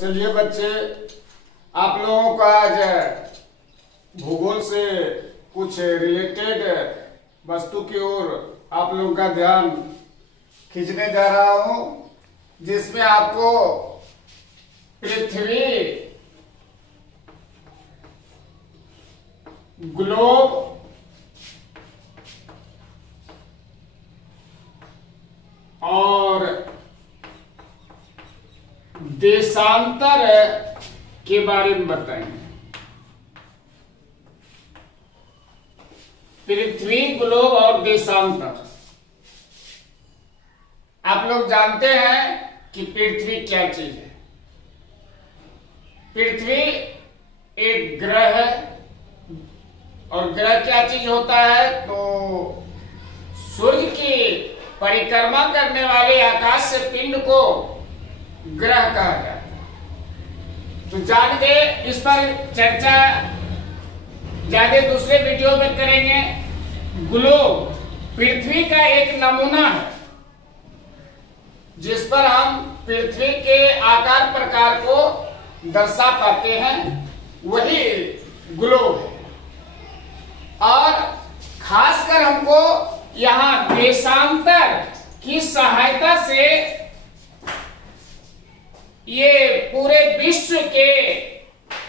चलिए बच्चे, आप लोगों को आज भूगोल से कुछ रिलेटेड वस्तु की ओर आप लोगों का ध्यान खींचने जा रहा हूं, जिसमें आपको पृथ्वी, ग्लोब और देशांतर के बारे में बताएंगे। पृथ्वी, ग्लोब और देशांतर। आप लोग जानते हैं कि पृथ्वी क्या चीज है। पृथ्वी एक ग्रह है, और ग्रह क्या चीज होता है तो सूर्य की परिक्रमा करने वाले आकाश से पिंड को ग्रह कहा जाता है। तो जान गए, इस पर चर्चा ज्यादा दूसरे वीडियो में करेंगे। ग्लोब पृथ्वी का एक नमूना है, जिस पर हम पृथ्वी के आकार प्रकार को दर्शा पाते हैं, वही ग्लोब है। और खासकर हमको यहाँ देशांतर की सहायता से ये पूरे विश्व के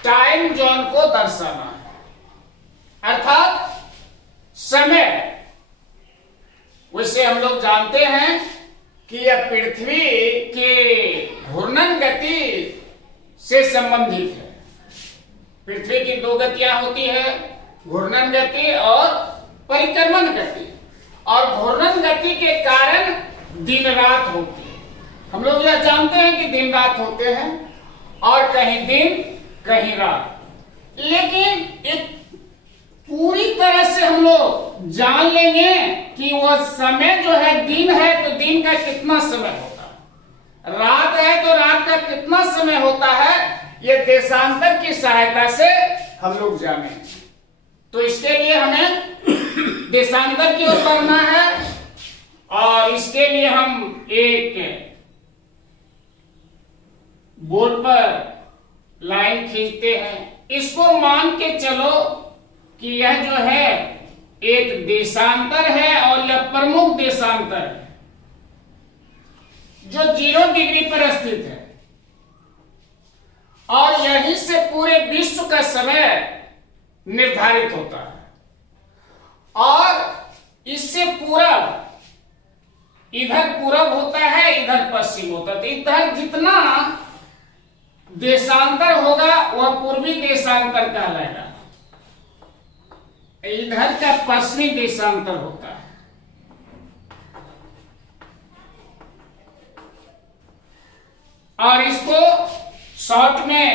टाइम जोन को दर्शाना है, अर्थात समय। वैसे हम लोग जानते हैं कि यह पृथ्वी के घूर्णन गति से संबंधित है। पृथ्वी की दो गतियां होती है, घूर्णन गति और परिक्रमण गति। और घूर्णन गति के कारण दिन रात होती है। हम लोग यह जानते हैं कि दिन रात होते हैं, और कहीं दिन कहीं रात। लेकिन एक पूरी तरह से हम लोग जान लेंगे कि वह समय जो है, दिन है तो दिन का कितना समय होता है, रात है तो रात का कितना समय होता है, यह देशांतर की सहायता से हम लोग जानेंगे। तो इसके लिए हमें देशांतर की ओर बढ़ना है, और इसके लिए हम एक बोर्ड पर लाइन खींचते हैं। इसको मान के चलो कि यह जो है एक देशांतर है, और यह प्रमुख देशांतर है जो 0 डिग्री पर स्थित है, और यहीं से पूरे विश्व का समय निर्धारित होता है। और इससे पूरब, इधर पूरब होता है, इधर पश्चिम होता है। इधर जितना देशांतर होगा वह पूर्वी देशांतर कहलाएगा, इधर का पश्चिमी देशांतर होता है। और इसको शॉर्ट में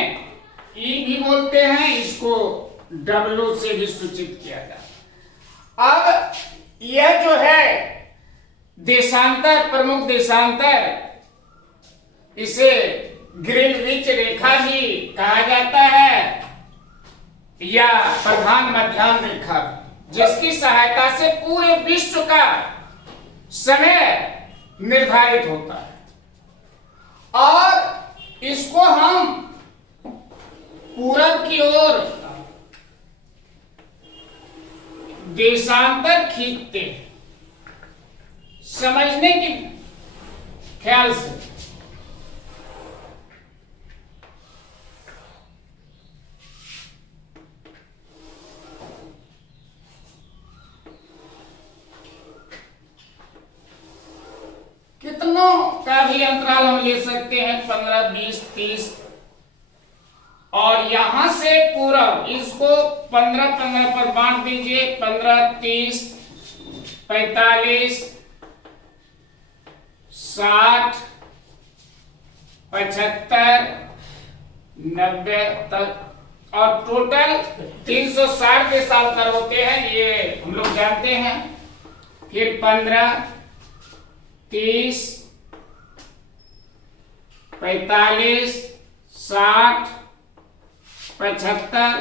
ई भी बोलते हैं, इसको डब्ल्यू से भी सूचित किया जाता है। अब यह जो है देशांतर, प्रमुख देशांतर, इसे ग्रीनविच रेखा भी कहा जाता है, या प्रधान मध्याह्न रेखा, जिसकी सहायता से पूरे विश्व का समय निर्धारित होता है। और इसको हम पूरब की ओर देशांतर खींचते हैं, समझने की ख्याल से। कितनों का भी अंतराल हम ले सकते हैं, 15, 20, 30। और यहां से पूरब इसको 15-15 पर बांट दीजिए। 15, 30, 45, 60, 75, 90 तक, और टोटल 360 देशांतर होते हैं, ये हम लोग जानते हैं। फिर 15, 30, 45, 60, 75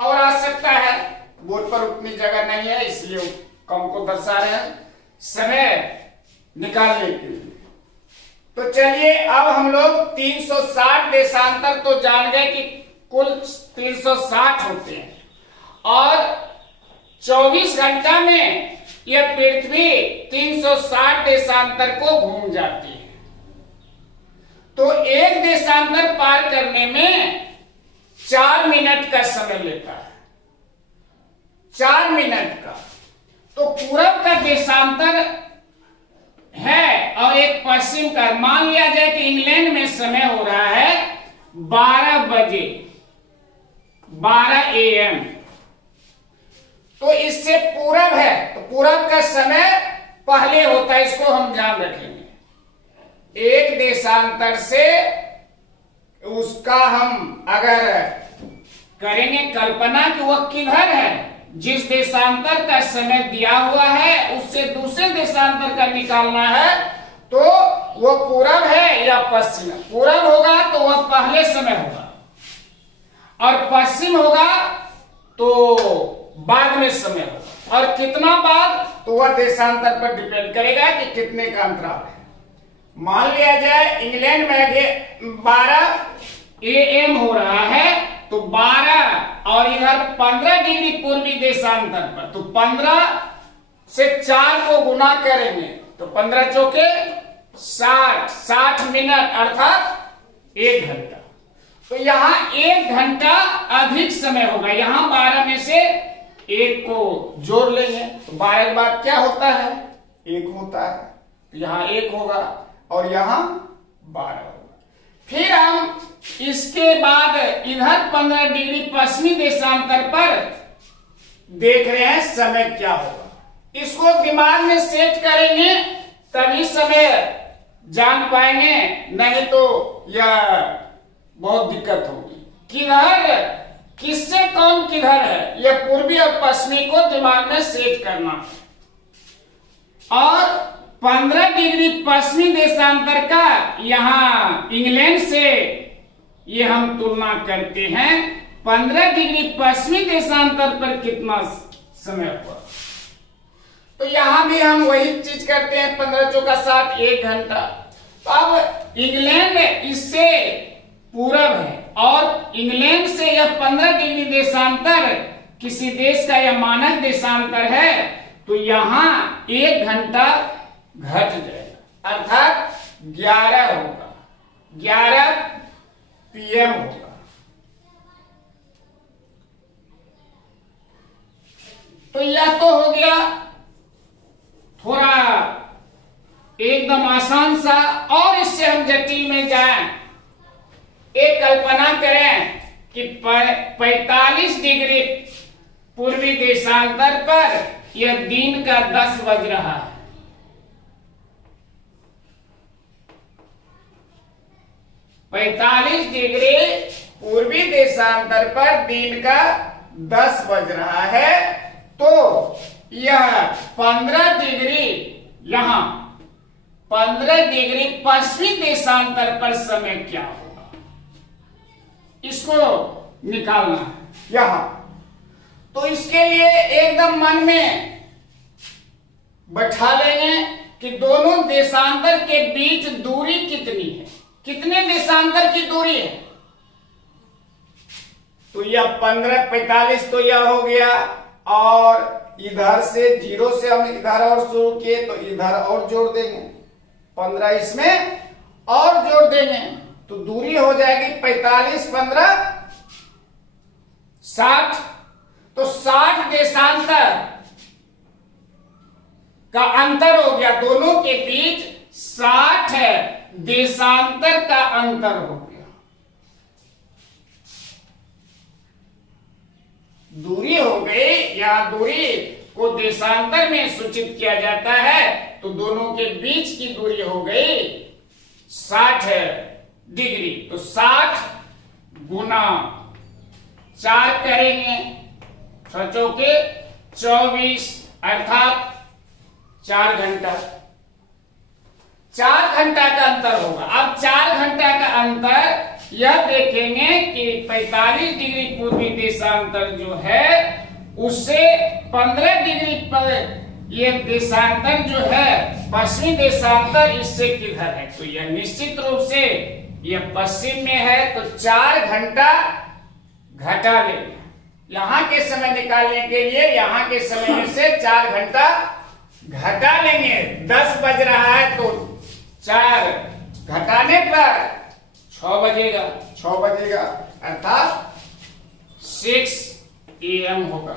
और आ सकता है। बोर्ड पर उतनी जगह नहीं है, इसलिए कम को दर्शा रहे हैं समय निकालने के लिए। तो चलिए अब हम लोग 360 देशांतर तो जान गए कि कुल 360 होते हैं और 24 घंटा में यह पृथ्वी 360 देशांतर को घूम जाती है। तो एक देशांतर पार करने में 4 मिनट का समय लेता है, 4 मिनट का। तो पूरब का देशांतर है और एक पश्चिम का। मान लिया जाए कि इंग्लैंड में समय हो रहा है 12 बजे 12 AM। तो इससे पूरब है तो पूरब का समय पहले होता है, इसको हम ध्यान रखेंगे। एक देशांतर से उसका हम अगर करेंगे कल्पना कि वह किधर है, जिस देशांतर का समय दिया हुआ है उससे दूसरे देशांतर का निकालना है, तो वह पूरब है या पश्चिम। पूरब होगा तो वह पहले समय होगा और पश्चिम होगा तो बाद में समय होगा। और कितना बाद, तो वह देशांतर पर डिपेंड करेगा कि कितने का अंतराल है। मान लिया जाए इंग्लैंड में 12 AM हो रहा है तो 12 और इधर 15 डिग्री पूर्वी देशांतर पर, तो 15 से 4 को गुना करेंगे तो 15 चौके 60 मिनट अर्थात 1 घंटा। तो यहाँ 1 घंटा अधिक समय होगा। यहाँ 12 में से 1 को जोड़ लेंगे तो 12 के बाद क्या होता है, 1 होता है। तो यहाँ 1 होगा और यहाँ 12 होगा। फिर हम इसके बाद इधर 15 डिग्री पश्चिमी देशांतर पर देख रहे हैं समय क्या होगा। इसको दिमाग में सेट करेंगे तभी समय जान पाएंगे, नहीं तो यह बहुत दिक्कत होगी। किधर किससे कौन किधर है, यह पूर्वी और पश्चिमी को दिमाग में सेट करना है। और 15 डिग्री पश्चिमी देशांतर का यहाँ इंग्लैंड से ये हम तुलना करते हैं। 15 डिग्री पश्चिमी देशांतर पर कितना समय हुआ, तो यहां भी हम वही चीज करते हैं। 15 चौका 60, 1 घंटा। तो अब इंग्लैंड इससे पूरब है और इंग्लैंड से यह 15 डिग्री देशांतर किसी देश का यह मानक देशांतर है, तो यहां 1 घंटा घट जाएगा अर्थात 11 होगा, 11 PM होगा। तो यह तो हो गया थोड़ा एकदम आसान सा। और इससे हम जटिल में जाएं, एक कल्पना करें कि 45 डिग्री पूर्वी देशांतर पर यह दिन का 10 बज रहा है। 45 डिग्री पूर्वी देशांतर पर दिन का 10 बज रहा है, तो यह 15 डिग्री यहां 15 डिग्री पश्चिमी देशांतर पर समय क्या होगा, इसको निकालना है यहां। तो इसके लिए एकदम मन में बैठा लेंगे कि दोनों देशांतर के बीच दूरी कितनी है, कितने देशांतर की दूरी है। तो यह 15 45 तो यह हो गया, और इधर से 0 से हम इधर और शुरू किए तो इधर और जोड़ देंगे, 15 इसमें और जोड़ देंगे तो दूरी हो जाएगी 45 15 60। तो 60 देशांतर का अंतर हो गया, दोनों के बीच 60 देशांतर का अंतर हो गया। दूरी हो गई, या दूरी को देशांतर में सूचित किया जाता है, तो दोनों के बीच की दूरी हो गई 60 डिग्री। तो 60 गुना 4 करेंगे, 6 चौके 24 अर्थात 4 घंटा। 4 घंटा का अंतर होगा। अब 4 घंटा का अंतर यह देखेंगे कि 45 डिग्री पूर्वी देशांतर जो है उससे 15 डिग्री ये देशांतर जो है पश्चिमी देशांतर इससे किधर है, तो यह निश्चित रूप से यह पश्चिम में है, तो 4 घंटा घटा लेंगे। यहाँ के समय निकालने के लिए यहाँ के समय में से 4 घंटा घटा लेंगे। 10 बज रहा है तो 4 घटाने पर 6 बजेगा, 6 बजेगा अर्थात 6 AM होगा।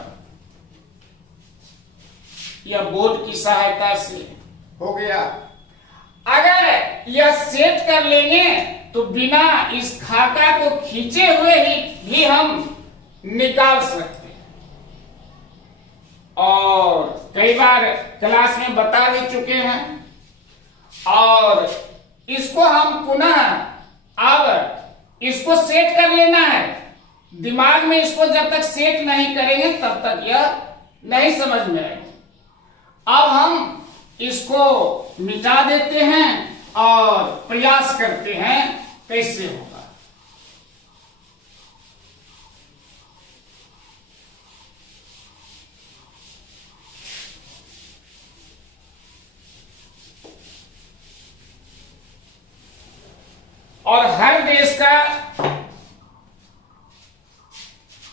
यह बोर्ड की सहायता से हो गया। अगर यह सेट कर लेंगे तो बिना इस खाता को खींचे हुए ही भी हम निकाल सकते हैं, और कई बार क्लास में बता भी चुके हैं। और इसको हम पुनः अब इसको सेट कर लेना है दिमाग में। इसको जब तक सेट नहीं करेंगे तब तक यह नहीं समझ में आएगा। अब हम इसको मिटा देते हैं और प्रयास करते हैं कैसे होगा। और हर देश का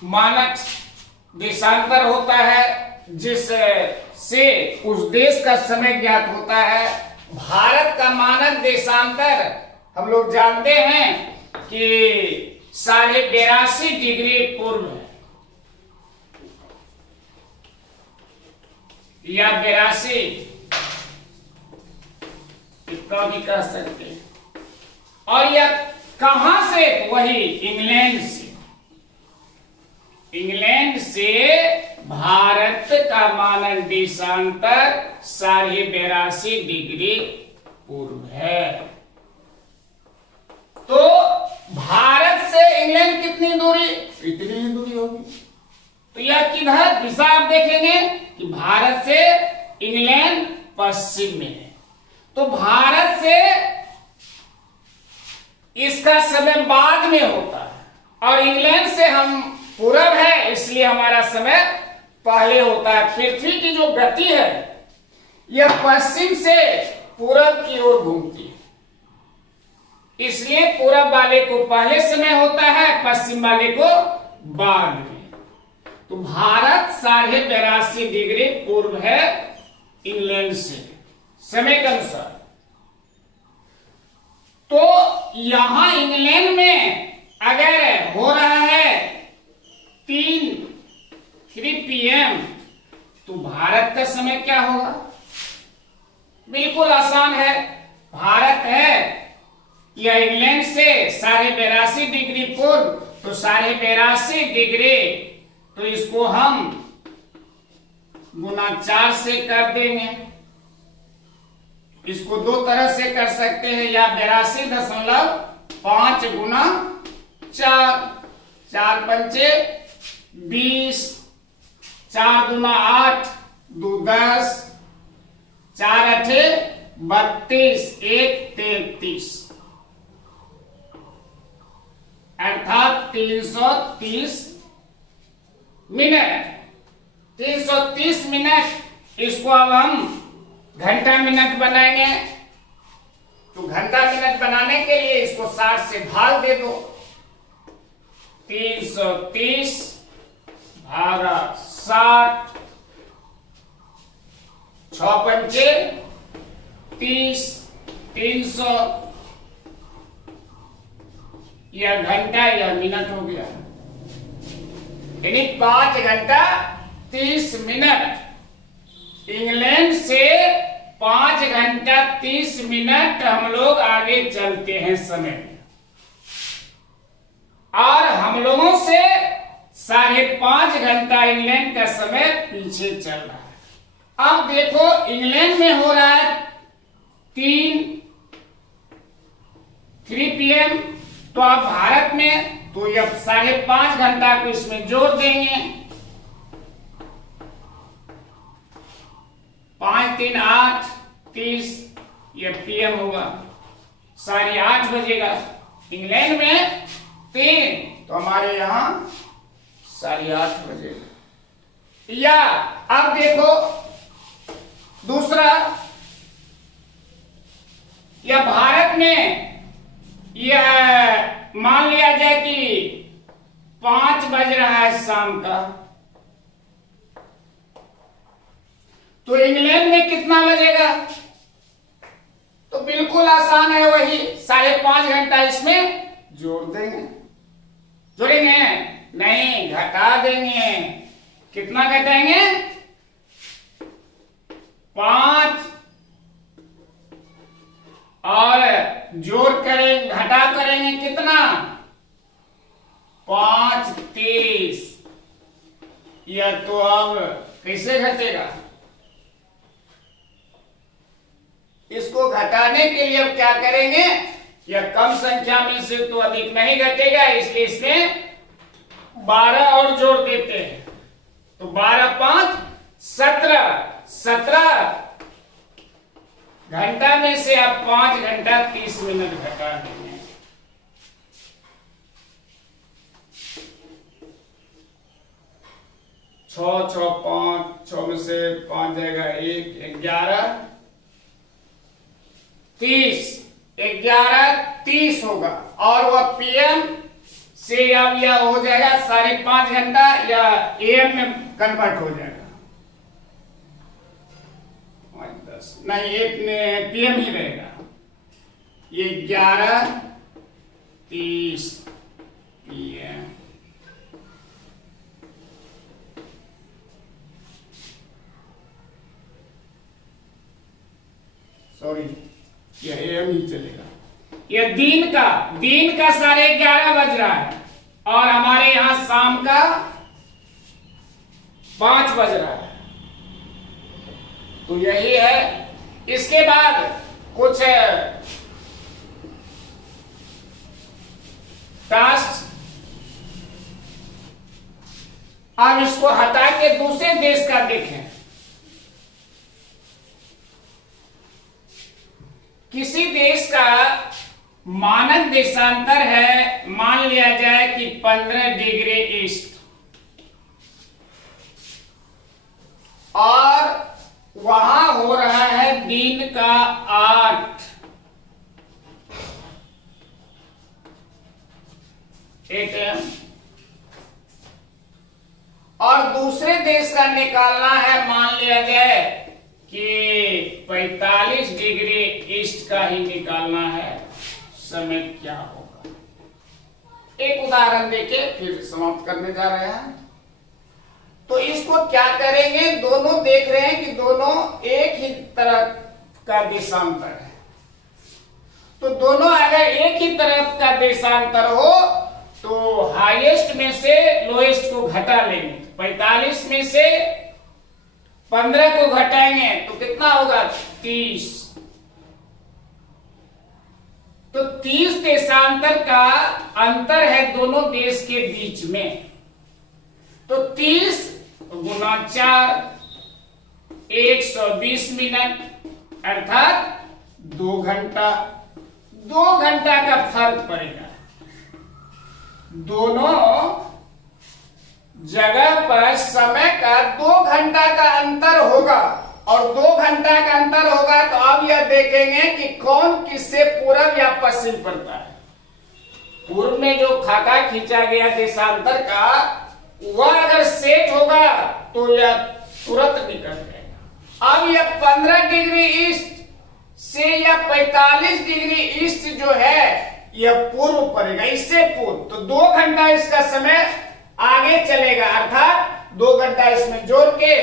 मानक देशांतर होता है जिससे उस देश का समय ज्ञात होता है। भारत का मानक देशांतर हम लोग जानते हैं कि 82.5 डिग्री पूर्व है, या 82 इतना भी कह सकते हैं। और यह कहां से, वही इंग्लैंड से भारत का मानक देशांतर 82.5 डिग्री पूर्व है। तो भारत से इंग्लैंड कितनी दूरी, इतनी ही दूरी होगी। तो यह किधर दिशा आप देखेंगे कि भारत से इंग्लैंड पश्चिम में है, तो भारत से इसका समय बाद में होता है, और इंग्लैंड से हम पूरब है इसलिए हमारा समय पहले होता है। पृथ्वी की जो गति है यह पश्चिम से पूरब की ओर घूमती है, इसलिए पूरब वाले को पहले समय होता है, पश्चिम वाले को बाद में। तो भारत 82.5 डिग्री पूर्व है इंग्लैंड से समय के अनुसार। तो यहां इंग्लैंड में अगर हो रहा है 3 PM, तो भारत का समय क्या होगा? बिल्कुल आसान है। भारत है या इंग्लैंड से 82.5 डिग्री पूर्व, तो 82.5 डिग्री, तो इसको हम गुना 4 से कर देंगे। इसको 2 तरह से कर सकते हैं, या 82.5 गुना 4, 4 पंचे 20, 4 दूना 8, 2 10, 4 अठे 32, 1 33, अर्थात 330 मिनट। 330 मिनट। इसको अब हम घंटा मिनट बनाएंगे, तो घंटा मिनट बनाने के लिए इसको 60 से भाग दे दो। 330 भागा 60, 6 पंचे 30, 300, यह घंटा यह मिनट हो गया, यानी 5 घंटा 30 मिनट। इंग्लैंड से 5 घंटा 30 मिनट हम लोग आगे चलते हैं समय में, और हम लोगों से 5.5 घंटा इंग्लैंड का समय पीछे चल रहा है। अब देखो इंग्लैंड में हो रहा है 3 PM, तो अब भारत में तो यह 5.5 घंटा को इसमें जोड़ देंगे। 5 3 8 30, यह PM होगा, 8:30 बजेगा। इंग्लैंड में 3, तो हमारे यहां 8:30 बजेगा। या अब देखो दूसरा, या भारत में यह मान लिया जाए कि 5 बज रहा है शाम का, तो इंग्लैंड में कितना बजेगा? तो बिल्कुल आसान है, वही 5.5 घंटा इसमें जोड़ देंगे। जोड़ेंगे? नहीं, घटा देंगे। कितना घटाएंगे? 5 और जोड़ करेंगे, घटा करेंगे कितना? 5 30। यह तो अब कैसे घटेगा? इसको घटाने के लिए अब क्या करेंगे? यह कम संख्या में से तो अधिक नहीं घटेगा, इसलिए इसमें 12 और जोड़ देते हैं। तो 12 5 17 घंटा में से आप 5 घंटा 30 मिनट घटा देंगे। छः 5 6 में से 5 जाएगा 1 11 30 11 30 होगा, और वह पीएम से अब यह हो जाएगा 5.5 घंटा, या एएम में कन्वर्ट हो जाएगा। 10 नहीं, एक पीएम ही रहेगा। ये 11:30 पीएम। सॉरी, यह एएम ही चलेगा। यह दिन का 11:30 बज रहा है, और हमारे यहां शाम का 5 बज रहा है। तो यही है। इसके बाद कुछ टास्क, अब इसको हटा के दूसरे देश का देखें। किसी देश का मानक देशांतर है, मान लिया जाए कि 15 डिग्री ईस्ट, और वहां हो रहा है दिन का 8 AM, और दूसरे देश का निकालना है, मान लिया जाए कि 45 डिग्री ईस्ट का ही निकालना है। समय क्या होगा? एक उदाहरण देके फिर समाप्त करने जा रहे हैं। तो इसको क्या करेंगे? दोनों देख रहे हैं कि दोनों एक ही तरह का देशांतर है, तो दोनों अगर एक ही तरफ का देशांतर हो तो हाईएस्ट में से लोएस्ट को घटा लेंगे। 45 में से 15 को घटाएंगे तो कितना होगा? 30। तो 30 देशांतर का अंतर है दोनों देश के बीच में। तो 30 गुना 4 120 मिनट, अर्थात 2 घंटा। 2 घंटा का फर्क पड़ेगा। दोनों जगह पर समय का 2 घंटा का अंतर होगा, और 2 घंटा का अंतर होगा तो अब यह देखेंगे कि कौन किससे पूर्व या पश्चिम पड़ता है। पूर्व में जो खाका खींचा गया देशांतर का, वह अगर सेट होगा तो यह तुरंत निकल जाएगा। अब यह 15 डिग्री ईस्ट से या 45 डिग्री ईस्ट जो है, यह पूर्व पड़ेगा, इससे पूर्व। तो 2 घंटा इसका समय आगे चलेगा, अर्थात 2 घंटा इसमें जोड़ के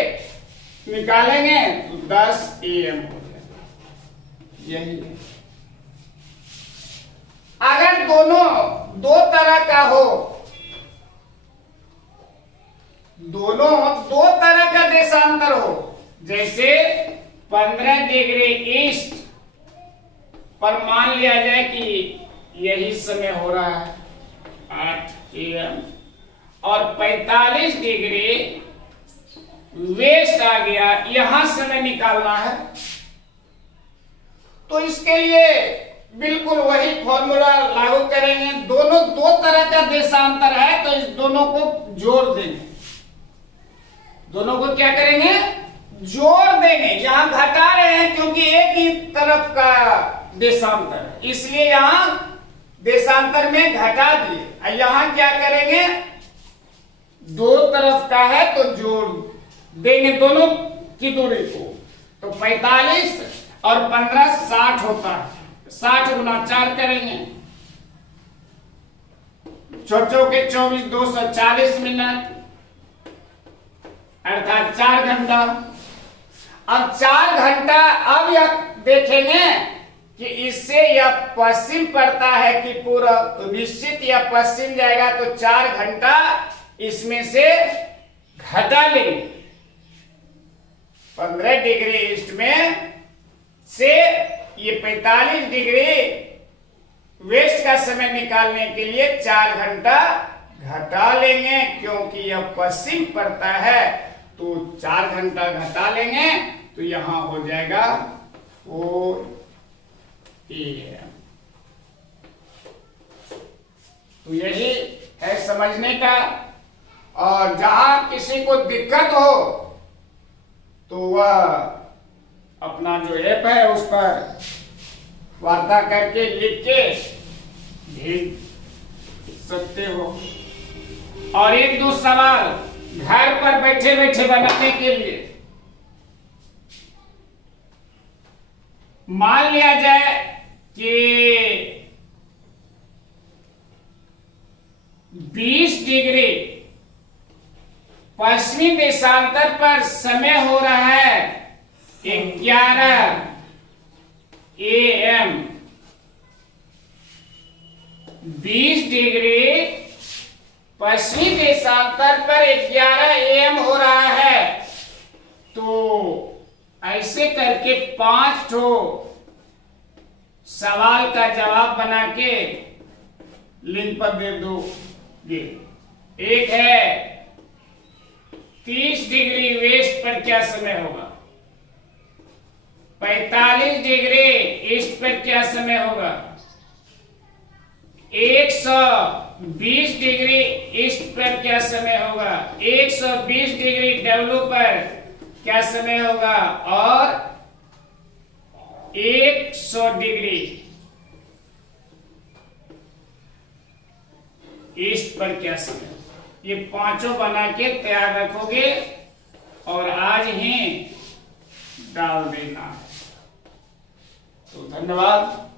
निकालेंगे तो 10 AM हो जाएगा। यही है। अगर दोनों 2 तरह का हो, दोनों 2 तरह का देशांतर हो, जैसे 15 डिग्री ईस्ट पर मान लिया जाए कि यही समय हो रहा है 8 AM, और 45 डिग्री वेस्ट आ गया, यहां समय निकालना है। तो इसके लिए बिल्कुल वही फॉर्मूला लागू करेंगे। दोनों 2 तरह का देशांतर है, तो इस दोनों को जोड़ देंगे। दोनों को क्या करेंगे? जोड़ देंगे। यहां घटा रहे हैं क्योंकि एक ही तरफ का देशांतर है, इसलिए यहां देशांतर में घटा दिए। और यहां क्या करेंगे, दो तरफ का है तो जोड़ देंगे दोनों की दूरी को। तो 45 और 15 60 होता है। 60 गुना 4 करेंगे, चौचौ के 24 240 मिनट अर्थात 4 घंटा। अब 4 घंटा, अब यह देखेंगे कि इससे यह पश्चिम पड़ता है कि पूर्व, तो निश्चित यह पश्चिम जाएगा तो 4 घंटा इसमें से घटा लेंगे। 15 डिग्री ईस्ट में से ये 45 डिग्री वेस्ट का समय निकालने के लिए 4 घंटा घटा लेंगे, क्योंकि यह पश्चिम पड़ता है तो 4 घंटा घटा लेंगे तो यहां हो जाएगा 4 AM। तो यही है समझने का। और जहां किसी को दिक्कत हो तो वह अपना जो ऐप है उस पर वार्ता करके लिख के भेज सकते हो। और 1-2 सवाल घर पर बैठे बैठे बनाने के लिए, मान लिया जाए कि 20 डिग्री पश्चिमी देशांतर पर समय हो रहा है 11 AM। 20 डिग्री पश्चिमी देशांतर पर 11 AM हो रहा है। तो ऐसे करके 5 ठो सवाल का जवाब बना के लिंक पर दे दो। एक है 30 डिग्री वेस्ट पर क्या समय होगा, 45 डिग्री ईस्ट पर क्या समय होगा, 120 डिग्री ईस्ट पर क्या समय होगा, 120 डिग्री डब्ल्यू पर क्या समय होगा, और 100 डिग्री ईस्ट पर क्या समय। ये 5 बना के तैयार रखोगे और आज ही डाल देना है। तो धन्यवाद।